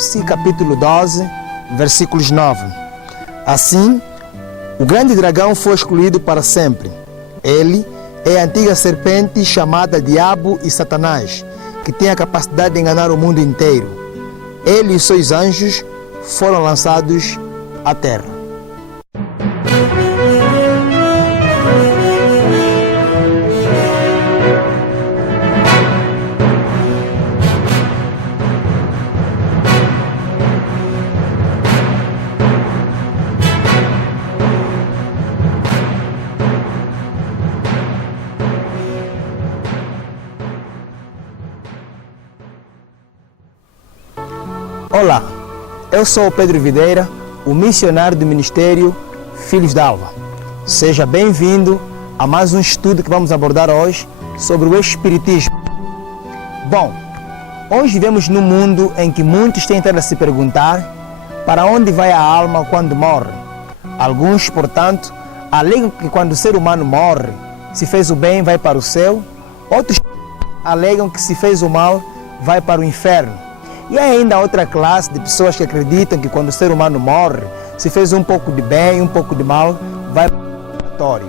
Apocalipse, capítulo 12, versículos 9. Assim, o grande dragão foi excluído para sempre. Ele é a antiga serpente chamada Diabo e Satanás, que tem a capacidade de enganar o mundo inteiro. Ele e seus anjos foram lançados à terra. Olá, eu sou o Pedro Videira, o missionário do Ministério Filhos d'Alva. Seja bem-vindo a mais um estudo que vamos abordar hoje sobre o Espiritismo. Bom, hoje vivemos num mundo em que muitos têm tentado se perguntar para onde vai a alma quando morre. Alguns, portanto, alegam que quando o ser humano morre, se fez o bem, vai para o céu. Outros alegam que se fez o mal, vai para o inferno. E há ainda outra classe de pessoas que acreditam que quando o ser humano morre, se fez um pouco de bem, um pouco de mal, vai para o purgatório.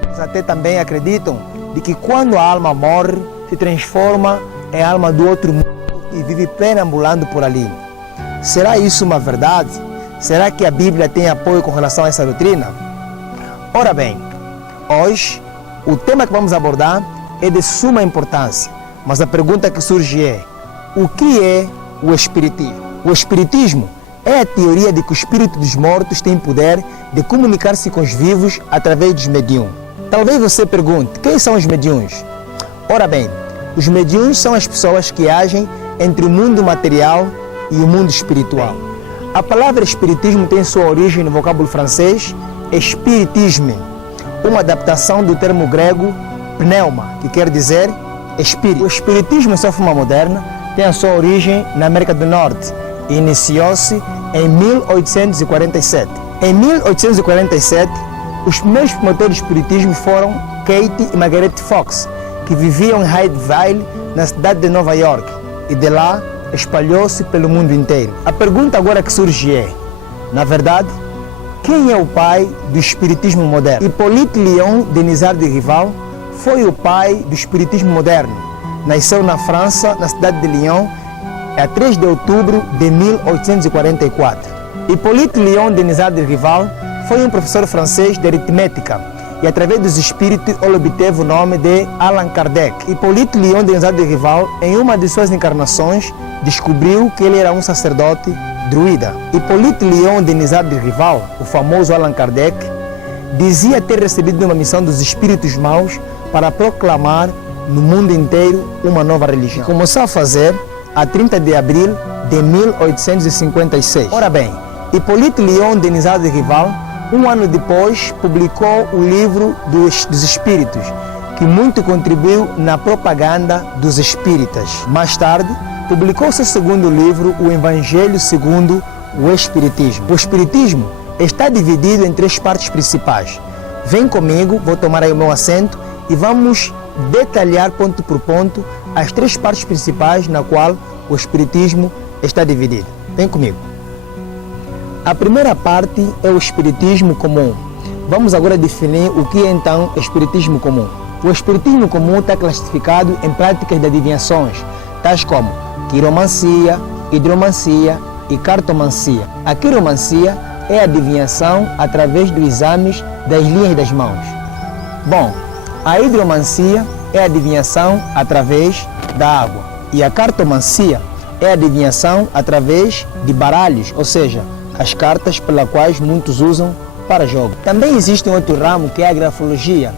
Eles até também acreditam de que quando a alma morre, se transforma em alma do outro mundo e vive perambulando por ali. Será isso uma verdade? Será que a Bíblia tem apoio com relação a essa doutrina? Ora bem, hoje o tema que vamos abordar é de suma importância, mas a pergunta que surge é: o que é o Espiritismo? O Espiritismo é a teoria de que o espírito dos mortos tem poder de comunicar-se com os vivos através dos mediuns. Talvez você pergunte, quem são os mediuns? Ora bem, os mediuns são as pessoas que agem entre o mundo material e o mundo espiritual. A palavra Espiritismo tem sua origem no vocábulo francês espiritisme, uma adaptação do termo grego pneuma, que quer dizer espírito. O Espiritismo, em sua forma moderna, tem a sua origem na América do Norte e iniciou-se em 1847. Em 1847, os primeiros promotores do espiritismo foram Kate e Margaret Fox, que viviam em Hyde Valley, na cidade de Nova York, e de lá espalhou-se pelo mundo inteiro. A pergunta agora que surge é, na verdade, quem é o pai do espiritismo moderno? Hippolyte Léon Denisard de Rival foi o pai do espiritismo moderno. Nasceu na França, na cidade de Lyon, a 3 de outubro de 1844. Hippolyte Léon Denisard de Rival foi um professor francês de aritmética e, através dos espíritos, ele obteve o nome de Allan Kardec. Hippolyte Léon Denisard de Rival, em uma de suas encarnações, descobriu que ele era um sacerdote druida. Hippolyte Léon Denisard de Rival, o famoso Allan Kardec, dizia ter recebido uma missão dos espíritos maus para proclamar no mundo inteiro uma nova religião. Começou a fazer a 30 de abril de 1856. Ora bem, Hippolyte Léon Denisard de Rival, um ano depois, publicou o livro dos Espíritos, que muito contribuiu na propaganda dos espíritas. Mais tarde, publicou seu segundo livro, o Evangelho segundo o Espiritismo. O Espiritismo está dividido em 3 partes principais. Vem comigo, vou tomar aí o meu assento e vamos detalhar ponto por ponto as 3 partes principais na qual o Espiritismo está dividido. Vem comigo. A primeira parte é o Espiritismo comum. Vamos agora definir o que é então Espiritismo comum. O Espiritismo comum está classificado em práticas de adivinhações, tais como quiromancia, hidromancia e cartomancia. A quiromancia é a adivinhação através dos exames das linhas das mãos. Bom, a hidromancia é a adivinhação através da água e a cartomancia é a adivinhação através de baralhos, ou seja, as cartas pelas quais muitos usam para jogo. Também existe um outro ramo que é a grafologia,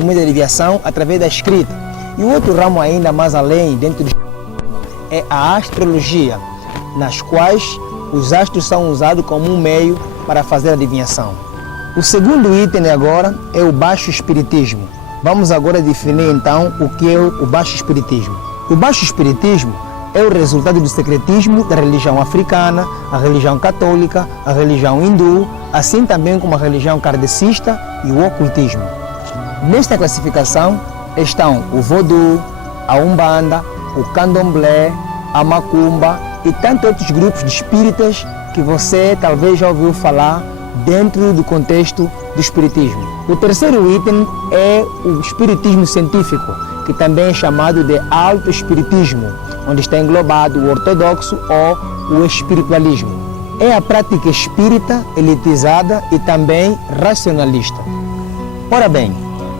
uma adivinhação através da escrita. E o outro ramo ainda mais além, dentro do é a astrologia, nas quais os astros são usados como um meio para fazer a adivinhação. O segundo item agora é o baixo espiritismo. Vamos agora definir então o que é o baixo espiritismo. O baixo espiritismo é o resultado do secretismo da religião africana, a religião católica, a religião hindu, assim também como a religião kardecista e o ocultismo. Nesta classificação estão o voodoo, a umbanda, o candomblé, a macumba, e tantos outros grupos de espíritas que você talvez já ouviu falar dentro do contexto do espiritismo. O terceiro item é o espiritismo científico, que também é chamado de autoespiritismo, onde está englobado o ortodoxo ou o espiritualismo. É a prática espírita elitizada e também racionalista. Ora bem,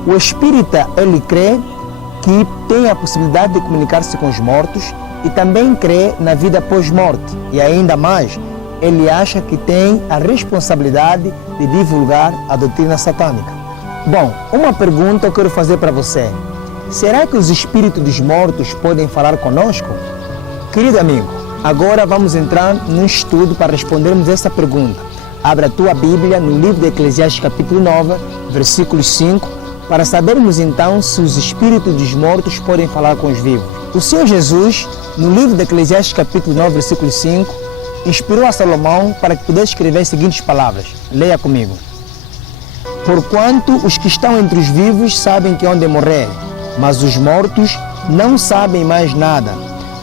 o espírita, ele crê que tem a possibilidade de comunicar-se com os mortos e também crê na vida pós-morte. E ainda mais, ele acha que tem a responsabilidade de divulgar a doutrina satânica. Bom, uma pergunta eu quero fazer para você. Será que os espíritos dos mortos podem falar conosco? Querido amigo, agora vamos entrar num estudo para respondermos essa pergunta. Abra a tua Bíblia no livro de Eclesiastes capítulo 9, versículo 5, para sabermos então se os espíritos dos mortos podem falar com os vivos. O Senhor Jesus, no livro de Eclesiastes capítulo 9, versículo 5, inspirou a Salomão para que pudesse escrever as seguintes palavras. Leia comigo. Porquanto os que estão entre os vivos sabem que hão de morrer, mas os mortos não sabem mais nada.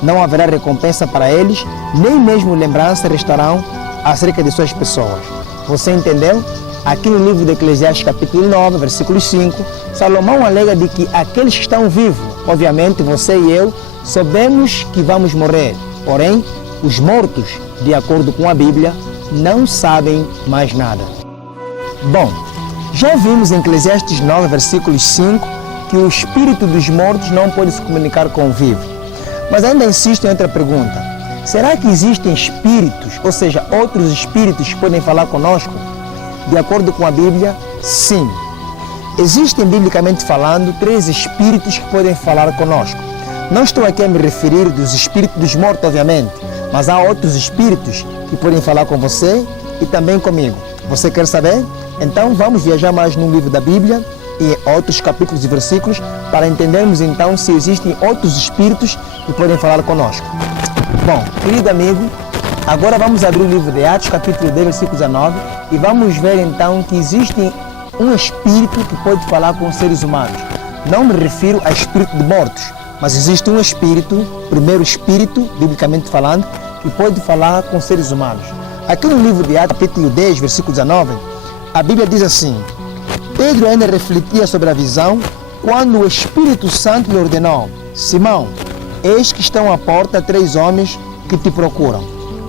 Não haverá recompensa para eles, nem mesmo lembrança restarão acerca de suas pessoas. Você entendeu? Aqui no livro de Eclesiastes capítulo 9, versículo 5, Salomão alega de que aqueles que estão vivos, obviamente você e eu, sabemos que vamos morrer. Porém, os mortos, de acordo com a Bíblia, não sabem mais nada. Bom, já vimos em Eclesiastes 9, versículo 5, que o espírito dos mortos não pode se comunicar com o vivo. Mas ainda insisto em outra pergunta. Será que existem espíritos, ou seja, outros espíritos que podem falar conosco? De acordo com a Bíblia, sim. Existem, biblicamente falando, 3 espíritos que podem falar conosco. Não estou aqui a me referir dos espíritos dos mortos, obviamente, mas há outros espíritos que podem falar com você e também comigo. Você quer saber? Então vamos viajar mais no livro da Bíblia e outros capítulos e versículos para entendermos então se existem outros espíritos que podem falar conosco. Bom, querido amigo, agora vamos abrir o livro de Atos, capítulo 10, versículo 19, e vamos ver então que existe um espírito que pode falar com os seres humanos. Não me refiro a espírito de mortos, mas existe um espírito, primeiro espírito, biblicamente falando, que pode falar com seres humanos. Aqui no livro de Atos, capítulo 10, versículo 19, a Bíblia diz assim: Pedro ainda refletia sobre a visão quando o Espírito Santo lhe ordenou: Simão, eis que estão à porta 3 homens que te procuram.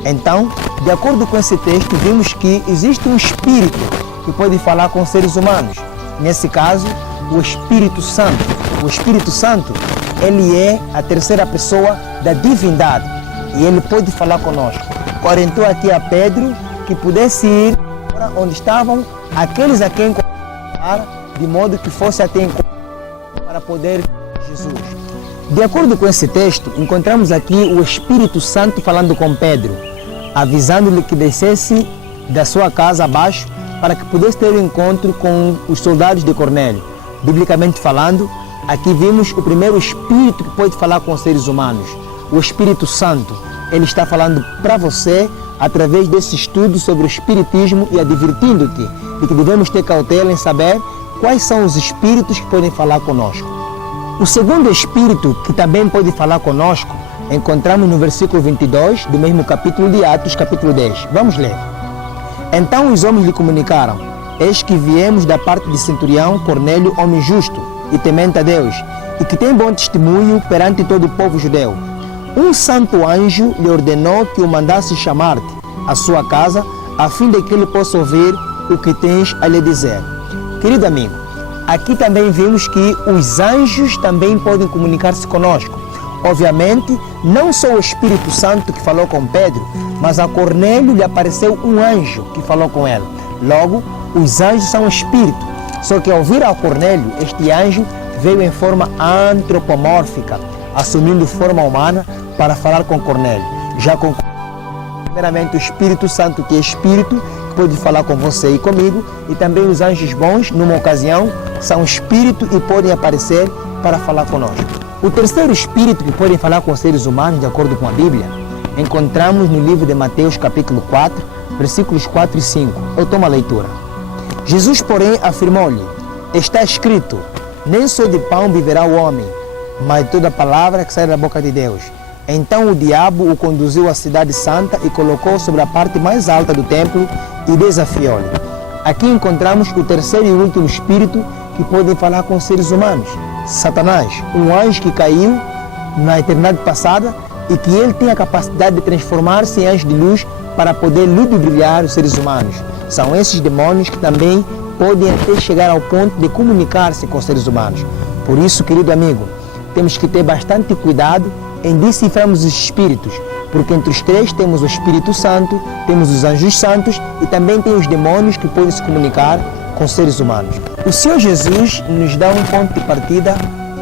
Então, de acordo com esse texto, vimos que existe um espírito que pode falar com seres humanos. Nesse caso, o Espírito Santo. O Espírito Santo, ele é a terceira pessoa da divindade e ele pode falar conosco. Orientou aqui a Pedro que pudesse ir onde estavam aqueles a quem encontrar, de modo que fosse até encontrar para poder Jesus. De acordo com esse texto, encontramos aqui o Espírito Santo falando com Pedro, avisando-lhe que descesse da sua casa abaixo para que pudesse ter um encontro com os soldados de Cornélio. Biblicamente falando, aqui vimos o primeiro espírito que pode falar com os seres humanos, o Espírito Santo. Ele está falando para você através desse estudo sobre o espiritismo e advertindo-te de que devemos ter cautela em saber quais são os espíritos que podem falar conosco. O segundo espírito que também pode falar conosco encontramos no versículo 22 do mesmo capítulo de Atos, capítulo 10. Vamos ler. Então os homens lhe comunicaram: Eis que viemos da parte de Centurião Cornélio, homem justo e temente a Deus, e que tem bom testemunho perante todo o povo judeu. Um santo anjo lhe ordenou que o mandasse chamar-te à sua casa, a fim de que ele possa ouvir o que tens a lhe dizer. Querido amigo, aqui também vimos que os anjos também podem comunicar-se conosco. Obviamente, não só o Espírito Santo que falou com Pedro, mas a Cornélio lhe apareceu um anjo que falou com ele. Logo, os anjos são espíritos. Só que ao vir a Cornélio, este anjo veio em forma antropomórfica, assumindo forma humana para falar com Cornélio. Já com primeiramente o Espírito Santo, que é espírito, que pode falar com você e comigo, e também os anjos bons, numa ocasião, são espírito e podem aparecer para falar conosco. O terceiro espírito que pode falar com os seres humanos, de acordo com a Bíblia, encontramos no livro de Mateus, capítulo 4, versículos 4 e 5. Eu tomo a leitura. Jesus, porém, afirmou-lhe: Está escrito, nem só de pão viverá o homem, mas de toda palavra que sai da boca de Deus. Então o diabo o conduziu à cidade santa e colocou sobre a parte mais alta do templo e desafiou-lhe. Aqui encontramos o terceiro e último espírito que pode falar com os seres humanos, Satanás, um anjo que caiu na eternidade passada e que ele tem a capacidade de transformar-se em anjo de luz para poder ludibriar os seres humanos. São esses demônios que também podem até chegar ao ponto de comunicar-se com os seres humanos. Por isso, querido amigo, temos que ter bastante cuidado em decifrarmos os espíritos, porque entre os três temos o Espírito Santo, temos os anjos santos e também tem os demônios que podem se comunicar com os seres humanos. O Senhor Jesus nos dá um ponto de partida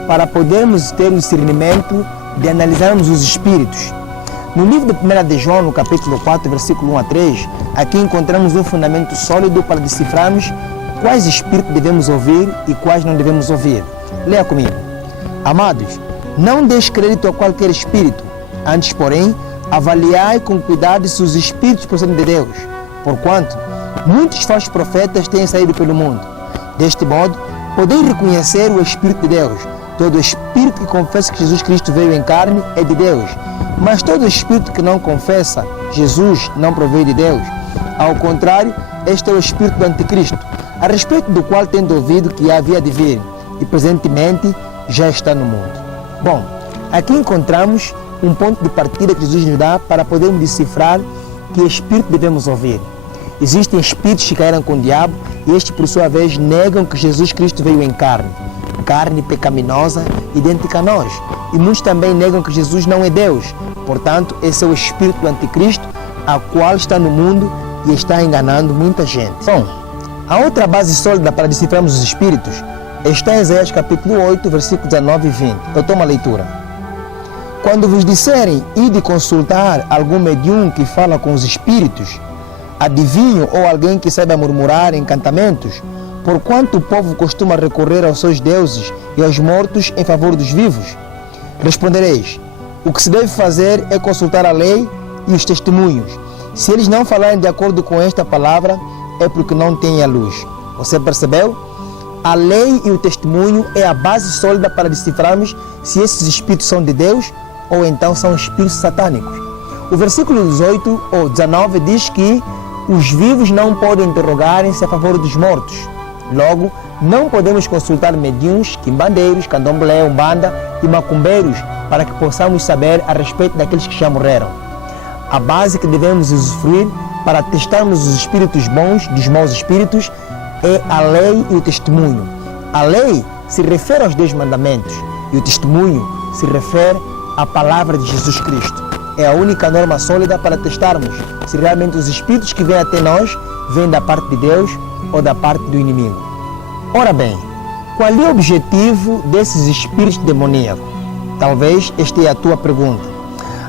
para podermos ter o discernimento de analisarmos os espíritos. No livro de 1 de João, no capítulo 4, versículo 1 a 3, aqui encontramos um fundamento sólido para decifrarmos quais espíritos devemos ouvir e quais não devemos ouvir. Leia comigo. Amados, não deis crédito a qualquer espírito, antes, porém, avaliai com cuidado se os espíritos procedem de Deus, porquanto muitos falsos profetas têm saído pelo mundo. Deste modo, podeis reconhecer o Espírito de Deus. Todo espírito que confessa que Jesus Cristo veio em carne é de Deus, mas todo espírito que não confessa Jesus não provém de Deus. Ao contrário, este é o espírito do anticristo, a respeito do qual tendo ouvido que havia de vir, e presentemente já está no mundo. Bom, aqui encontramos um ponto de partida que Jesus nos dá para podermos decifrar que espírito devemos ouvir. Existem espíritos que caíram com o diabo e estes, por sua vez, negam que Jesus Cristo veio em carne pecaminosa, idêntica a nós. E muitos também negam que Jesus não é Deus. Portanto, esse é o espírito do anticristo, a qual está no mundo e está enganando muita gente. Bom, a outra base sólida para decifrarmos os espíritos está em Isaías capítulo 8, versículos 19 e 20. Eu tomo a leitura. Quando vos disserem, ide consultar algum medium que fala com os espíritos, adivinho ou alguém que saiba murmurar encantamentos, porquanto o povo costuma recorrer aos seus deuses e aos mortos em favor dos vivos? Respondereis, o que se deve fazer é consultar a lei e os testemunhos. Se eles não falarem de acordo com esta palavra, é porque não têm a luz. Você percebeu? A lei e o testemunho é a base sólida para decifrarmos se esses espíritos são de Deus ou então são espíritos satânicos. O versículo 18 ou 19 diz que os vivos não podem interrogarem-se a favor dos mortos. Logo, não podemos consultar mediuns, quimbandeiros, candomblé, umbanda e macumbeiros para que possamos saber a respeito daqueles que já morreram. A base que devemos usufruir para testarmos os espíritos bons dos maus espíritos é a lei e o testemunho. A lei se refere aos 10 mandamentos e o testemunho se refere à palavra de Jesus Cristo. É a única norma sólida para testarmos se realmente os espíritos que vêm até nós vêm da parte de Deus ou da parte do inimigo. Ora bem, qual é o objetivo desses espíritos demoníacos? Talvez esta é a tua pergunta.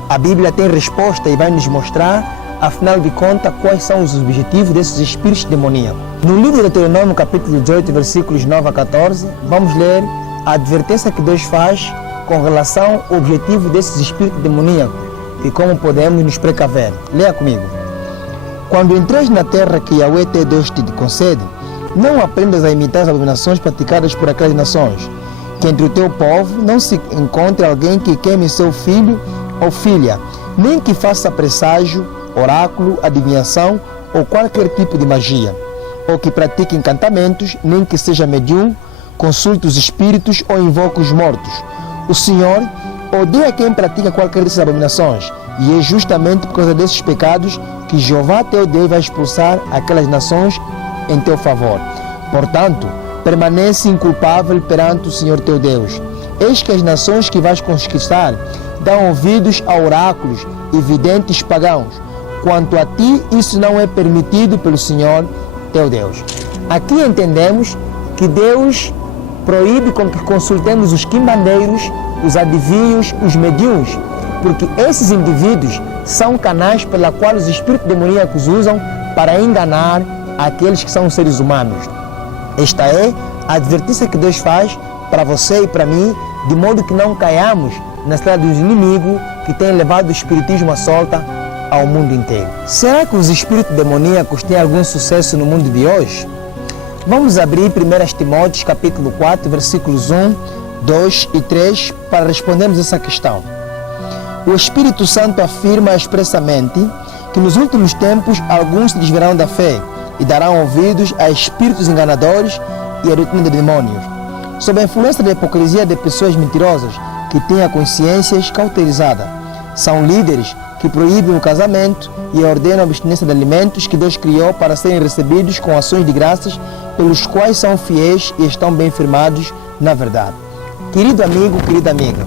A Bíblia tem resposta e vai nos mostrar, afinal de contas, quais são os objetivos desses espíritos demoníacos. No livro de Deuteronômio, capítulo 18, versículos 9 a 14, vamos ler a advertência que Deus faz com relação ao objetivo desses espíritos demoníacos e como podemos nos precaver. Leia comigo. Quando entres na terra que Yahweh teu Deus te concede, não aprendas a imitar as abominações praticadas por aquelas nações, que entre o teu povo não se encontre alguém que queime seu filho ou filha, nem que faça presságio, oráculo, adivinhação ou qualquer tipo de magia, ou que pratique encantamentos, nem que seja medium, consulte os espíritos ou invoque os mortos. O Senhor odeia quem pratica qualquer dessas abominações, e é justamente por causa desses pecados que Jeová teu Deus vai expulsar aquelas nações em teu favor. Portanto, permanece inculpável perante o Senhor teu Deus. Eis que as nações que vais conquistar dão ouvidos a oráculos e videntes pagãos. Quanto a ti, isso não é permitido pelo Senhor teu Deus. Aqui entendemos que Deus proíbe com que consultemos os quimbandeiros, os adivinhos, os mediuns, porque esses indivíduos são canais pela qual os espíritos demoníacos usam para enganar aqueles que são seres humanos. Esta é a advertência que Deus faz para você e para mim, de modo que não caiamos na cidade dos inimigos que têm levado o espiritismo à solta ao mundo inteiro. Será que os espíritos demoníacos têm algum sucesso no mundo de hoje? Vamos abrir 1 Timóteo capítulo 4, versículos 1, 2 e 3 para respondermos essa questão. O Espírito Santo afirma expressamente que nos últimos tempos alguns se desviarão da fé e darão ouvidos a espíritos enganadores e a doutrina de demônios. Sob a influência da hipocrisia de pessoas mentirosas que têm a consciência cauterizada. São líderes que proíbem o casamento e ordenam a abstinência de alimentos que Deus criou para serem recebidos com ações de graças pelos quais são fiéis e estão bem firmados na verdade. Querido amigo, querida amiga,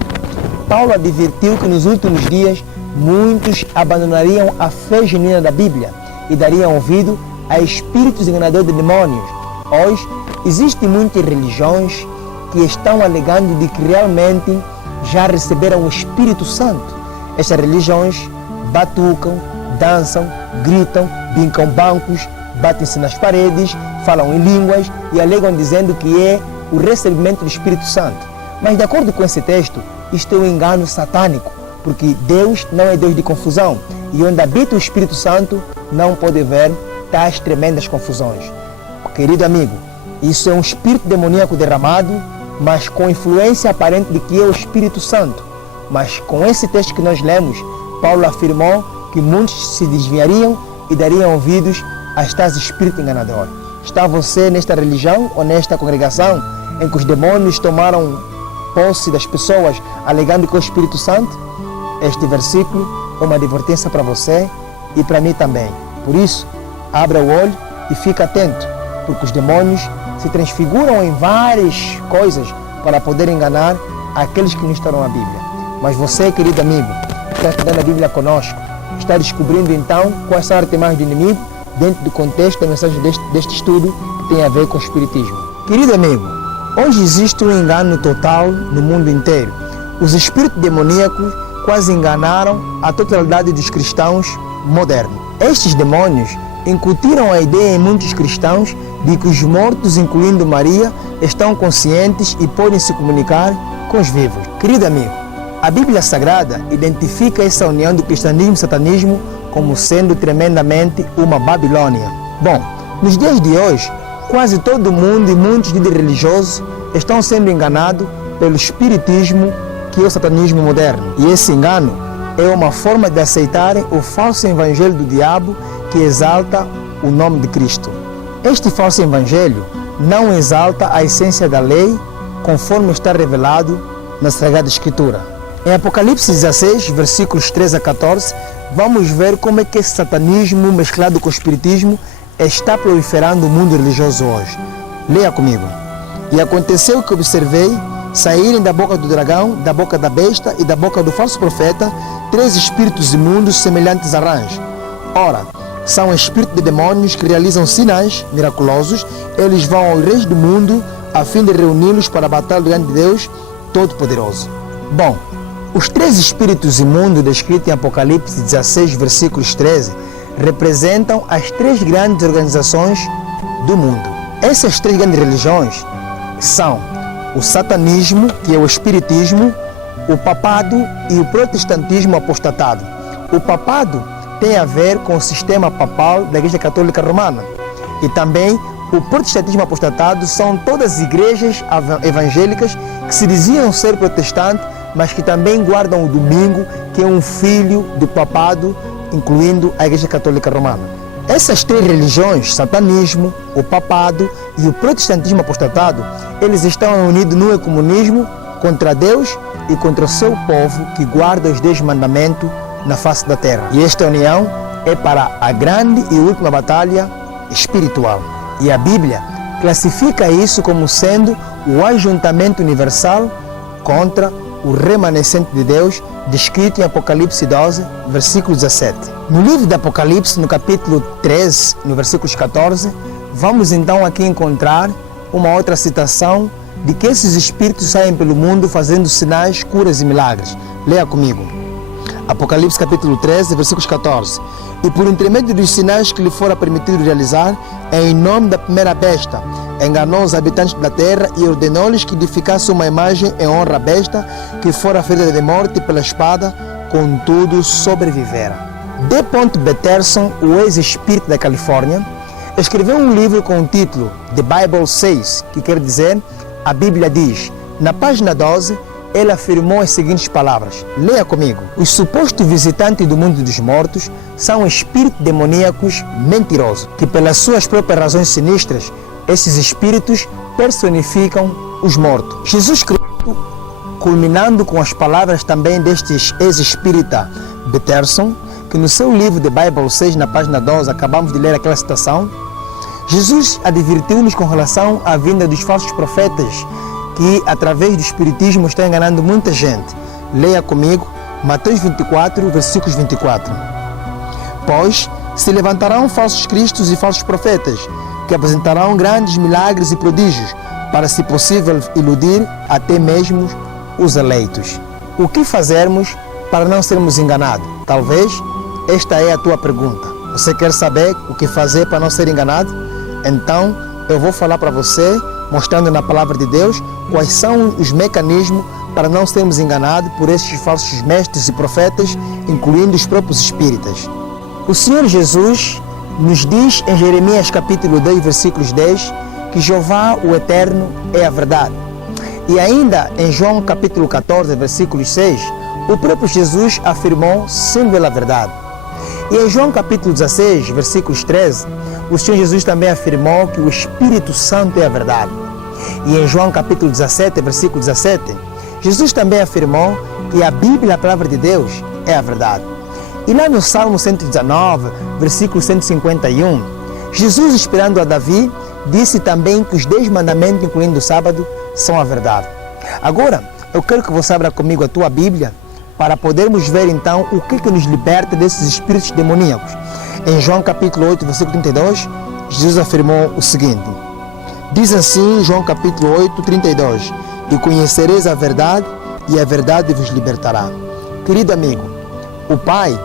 Paulo advertiu que nos últimos dias muitos abandonariam a fé genuína da Bíblia e dariam ouvido a espíritos enganadores de demônios. Hoje, existem muitas religiões que estão alegando de que realmente já receberam o Espírito Santo. Estas religiões batucam, dançam, gritam, brincam bancos, batem-se nas paredes, falam em línguas e alegam dizendo que é o recebimento do Espírito Santo. Mas de acordo com esse texto, isto é um engano satânico, porque Deus não é Deus de confusão e onde habita o Espírito Santo não pode haver tais tremendas confusões. Querido amigo, isso é um espírito demoníaco derramado, mas com influência aparente de que é o Espírito Santo. Mas com esse texto que nós lemos, Paulo afirmou que muitos se desviariam e dariam ouvidos a tais espíritos enganadores. Está você nesta religião ou nesta congregação em que os demônios tomaram posse das pessoas alegando que é o Espírito Santo? Este versículo é uma advertência para você e para mim também. Por isso, abra o olho e fica atento, porque os demônios se transfiguram em várias coisas para poder enganar aqueles que não estão na Bíblia. Mas você, querido amigo, está estudando a Bíblia conosco, está descobrindo então quais são as artimanhas do inimigo dentro do contexto da mensagem deste estudo que tem a ver com o Espiritismo. Querido amigo, hoje existe um engano total no mundo inteiro. Os espíritos demoníacos quase enganaram a totalidade dos cristãos modernos. Estes demônios incutiram a ideia em muitos cristãos de que os mortos, incluindo Maria, estão conscientes e podem se comunicar com os vivos. Querido amigo, a Bíblia Sagrada identifica essa união do cristianismo e satanismo como sendo tremendamente uma Babilônia. Bom, nos dias de hoje, quase todo mundo e muitos líderes religiosos estão sendo enganados pelo espiritismo, que é o satanismo moderno. E esse engano é uma forma de aceitarem o falso evangelho do diabo que exalta o nome de Cristo. Este falso evangelho não exalta a essência da lei, conforme está revelado na Sagrada Escritura. Em Apocalipse 16, versículos 13 a 14, vamos ver como é que esse satanismo mesclado com o espiritismo está proliferando no mundo religioso hoje. Leia comigo. E aconteceu que observei saírem da boca do dragão, da boca da besta e da boca do falso profeta 3 espíritos imundos semelhantes a rãs. Ora, são espíritos de demônios que realizam sinais miraculosos. Eles vão aos reis do mundo a fim de reuni-los para a batalha diante de Deus Todo-Poderoso. Bom, os 3 espíritos imundos descritos em Apocalipse 16, versículos 13, representam as 3 grandes organizações do mundo. Essas 3 grandes religiões são o satanismo, que é o espiritismo, o papado e o protestantismo apostatado. O papado tem a ver com o sistema papal da Igreja Católica Romana. E também o protestantismo apostatado são todas as igrejas evangélicas que se diziam ser protestantes, mas que também guardam o domingo, que é um filho do papado, incluindo a Igreja Católica Romana. Essas 3 religiões, satanismo, o papado e o protestantismo apostatado, eles estão unidos no ecumenismo contra Deus e contra o seu povo que guarda os 10 mandamentos na face da terra. E esta união é para a grande e última batalha espiritual. E a Bíblia classifica isso como sendo o ajuntamento universal contra o remanescente de Deus, descrito em Apocalipse 12, versículo 17. No livro de Apocalipse, no capítulo 13, no versículo 14, vamos então aqui encontrar uma outra citação de que esses espíritos saem pelo mundo fazendo sinais, curas e milagres. Leia comigo. Apocalipse capítulo 13, versículos 14. E por intermédio dos sinais que lhe fora permitido realizar, em nome da primeira besta, enganou os habitantes da terra e ordenou-lhes que edificassem uma imagem em honra à besta, que fora ferida de morte pela espada, contudo sobrevivera. D. Peterson, o ex-espírito da Califórnia, escreveu um livro com o título The Bible Says, que quer dizer, a Bíblia diz. Na página 12, ele afirmou as seguintes palavras. Leia comigo. Os supostos visitantes do mundo dos mortos são espíritos demoníacos mentirosos, que pelas suas próprias razões sinistras, esses espíritos personificam os mortos. Jesus Cristo, culminando com as palavras também deste ex-espírita Peterson, que no seu livro The Bible 6, na página 12, acabamos de ler aquela citação, Jesus advertiu-nos com relação à vinda dos falsos profetas que, através do espiritismo, estão enganando muita gente. Leia comigo Mateus 24, versículos 24. Pois se levantarão falsos cristos e falsos profetas, que apresentarão grandes milagres e prodígios, para, se possível, iludir até mesmo os eleitos. O que fazermos para não sermos enganados? Talvez esta é a tua pergunta. Você quer saber o que fazer para não ser enganado? Então, eu vou falar para você, mostrando na palavra de Deus, quais são os mecanismos para não sermos enganados por esses falsos mestres e profetas, incluindo os próprios espíritas. O Senhor Jesus nos diz em Jeremias capítulo 2, versículos 10, que Jeová, o Eterno, é a verdade. E ainda em João capítulo 14, versículos 6, o próprio Jesus afirmou, sendo ele a verdade. E em João capítulo 16, versículos 13, o Senhor Jesus também afirmou que o Espírito Santo é a verdade. E em João capítulo 17, versículo 17, Jesus também afirmou que a Bíblia, a palavra de Deus, é a verdade. E lá no Salmo 119, versículo 151, Jesus, inspirando a Davi, disse também que os 10 mandamentos, incluindo o sábado, são a verdade. Agora, eu quero que você abra comigo a tua Bíblia para podermos ver então o que nos liberta desses espíritos demoníacos. Em João capítulo 8, versículo 32, Jesus afirmou o seguinte. Diz assim, João capítulo 8, 32, e conhecereis a verdade, e a verdade vos libertará. Querido amigo, o Pai,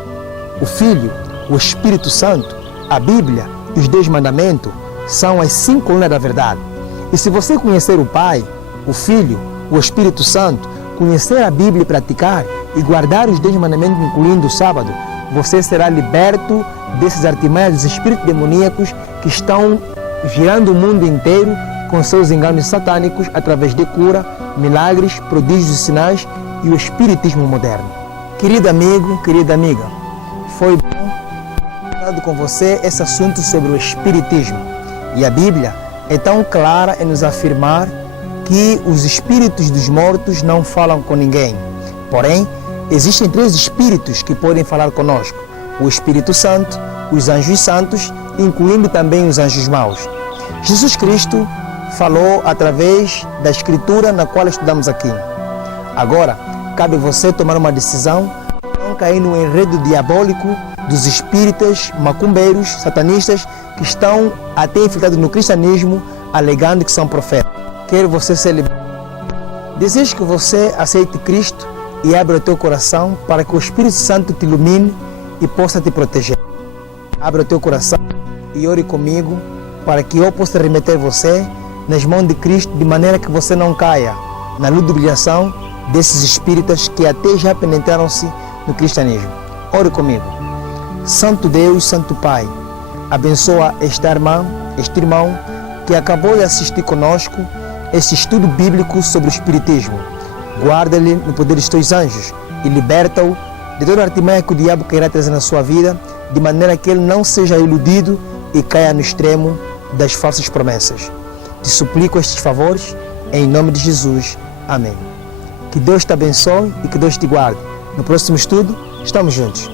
o Filho, o Espírito Santo, a Bíblia e os 10 mandamentos são as 5 colunas da verdade. E se você conhecer o Pai, o Filho, o Espírito Santo, conhecer a Bíblia e praticar, e guardar os 10 mandamentos, incluindo o sábado, você será liberto desses artimanhas dos espíritos demoníacos que estão girando o mundo inteiro com seus enganos satânicos através de cura, milagres, prodígios e sinais e o espiritismo moderno. Querido amigo, querida amiga, foi bom falar com você esse assunto sobre o espiritismo. E a Bíblia é tão clara em nos afirmar que os espíritos dos mortos não falam com ninguém. Porém, existem 3 espíritos que podem falar conosco: o Espírito Santo, os anjos santos, incluindo também os anjos maus. Jesus Cristo falou através da Escritura na qual estudamos aqui. Agora, cabe você tomar uma decisão, não cair no enredo diabólico dos espíritas, macumbeiros, satanistas, que estão até infiltrados no cristianismo, alegando que são profetas. Quero você ser liberto. Desejo que você aceite Cristo e abra o teu coração para que o Espírito Santo te ilumine e possa te proteger. Abra o teu coração e ore comigo para que eu possa remeter você nas mãos de Cristo, de maneira que você não caia na ludibriação desses espíritas que até já penetraram-se no cristianismo. Ore comigo. Santo Deus, Santo Pai, abençoa esta irmã, este irmão que acabou de assistir conosco esse estudo bíblico sobre o espiritismo. Guarda-lhe no poder dos teus anjos e liberta-o de toda a artimanha que o diabo queira trazer na sua vida, de maneira que ele não seja iludido e caia no extremo das falsas promessas. Te suplico estes favores, em nome de Jesus. Amém. Que Deus te abençoe e que Deus te guarde. No próximo estudo, estamos juntos.